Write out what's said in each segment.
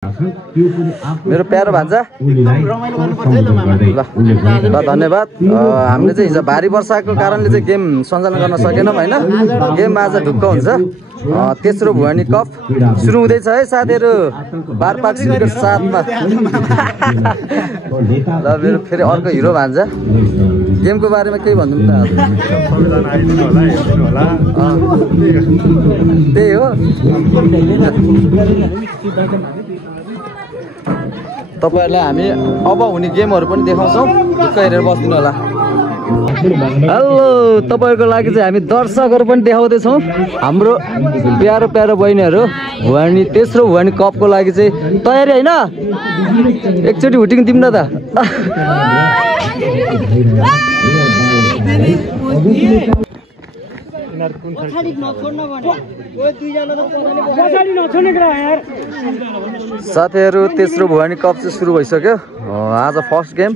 मेरो प्यारो भान्जा ल धन्यवाद। हामीले चाहिँ हिजो भारी वर्षाको कारणले चाहिँ गेम सञ्चालन गर्न सकेनौँ होइन। गेम आज ढुक्क हुन्छ। तेस्रो भुवानी कप सुरु हुँदैछ है साथीहरू, बारपाक सिटीको साथमा। ल मेरो फेरि अर्को हिरो भान्जा। गेमको बारेमा केही भनिदिनु त। त्यही हो, तपाईहरुलाई हामी अब हुने गेमहरु पनि देखाउँछौँ, ढुक्क हेरेर बस्दिनु होला। हेलो, तपाईहरुको लागि चाहिँ हामी दर्शकहरु पनि देखाउँदैछौँ। हाम्रो प्यारो प्यारो बहिनीहरु भुवानी तेस्रो भुवानी कपको लागि चाहिँ तयारी हैन? एकचोटी हुटिङ दिउँ न त। साथीहरु तेस्रो भुवानी कप चाहिँ सुरु भइसक्यो। आज फर्स्ट गेम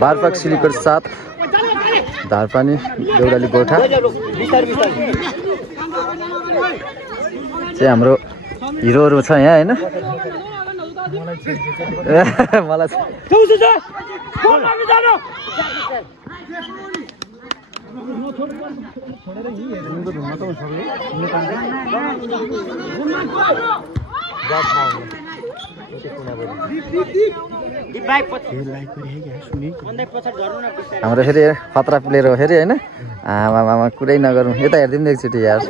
बारपाक सिलीको साथ धारपानी देउराली गोठा चाहिँ हाम्रो हिरोहरु छ यहाँ हैन। मलाई हाम्रो फेरि खतरा प्लेयर हो फेरि होइन। आमा कुरै नगरौँ, यता हेरिदिउँ न एकचोटि यार।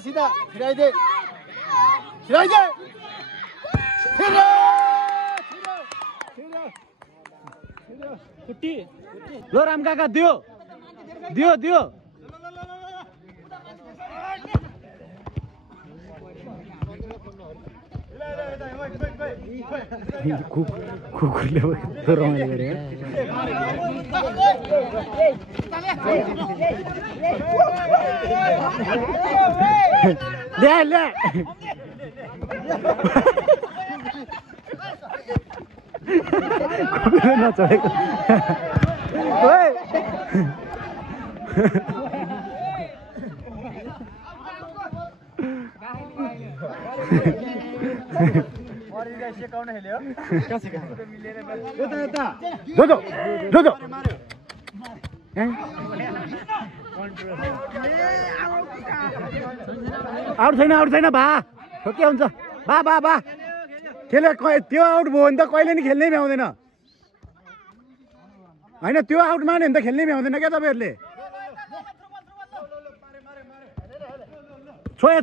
सीधा फिराई दे। लो राम काका दियो दियो दियो। कुकुरले रमाइलो गरे। ल्या ल्या कुकुरले नचढेको। आउट छैन बा के हुन्छ बा खेल त्यो आउट भयो भने त कहिले नि खेल्नै भ्याउँदैन होइन। त्यो आउट मान्यो भने त खेल्नै भ्याउँदैन क्या तपाईँहरूले। छोयो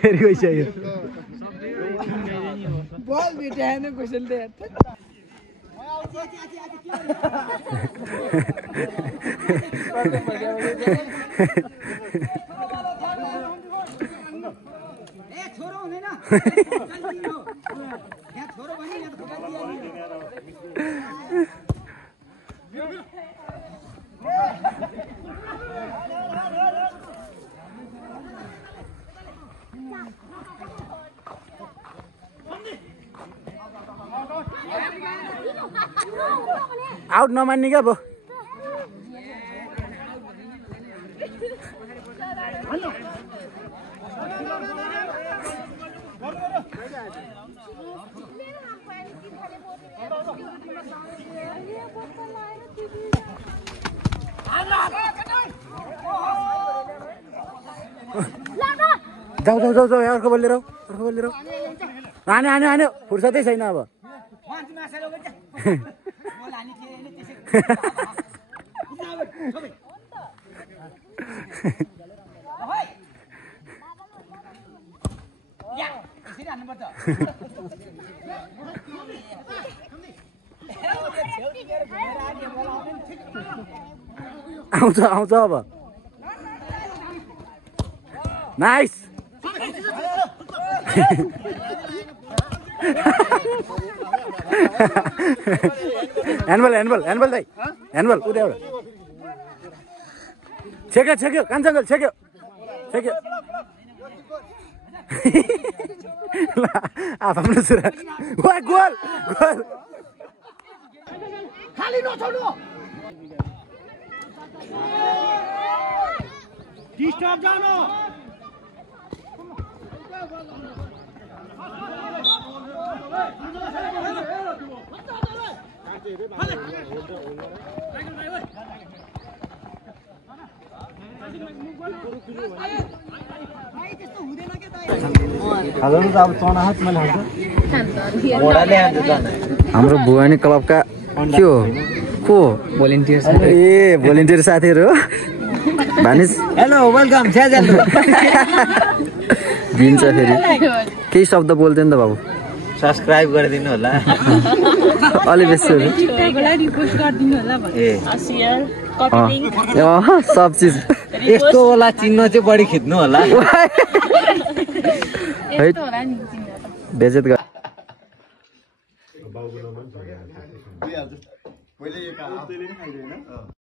फेरि गइसक्यो। बल भेटाएन कसैले। आउट नमान्ने क्या अब जाऊ जाऊ जाऊ जाऊ अर्को बल लिएर अर्को बल लिएर हान्यो हान्यो हान्यो फुर्सदै छैन अब आउँछ आउँछ अब नाइस ह्यान्डबल ह्यान्डबल ह्यान्डबल दाइ ह्यान्डबल उद्याबाट छेक्यो छेक्यो कान्छङ्गल छेक्यो छेक्यो ल आफ्नो छोरा गोल गोल गोल खाली नछोड्नु डिस्टर्ब जानु हाम्रो भुवानी क्लबका के हो को भोलिन्टियर ए भोलिन्टियर साथीहरू हो भानिस हेलो वेलकम दिन्छ फेरि केही शब्द बोल्दैन त बाबु सब्सक्राइब गरिदिनु होला अलि बेसी सब चिज यस्तो होला चिन्ह चाहिँ बढी खिच्नु होला बेजेत पहिले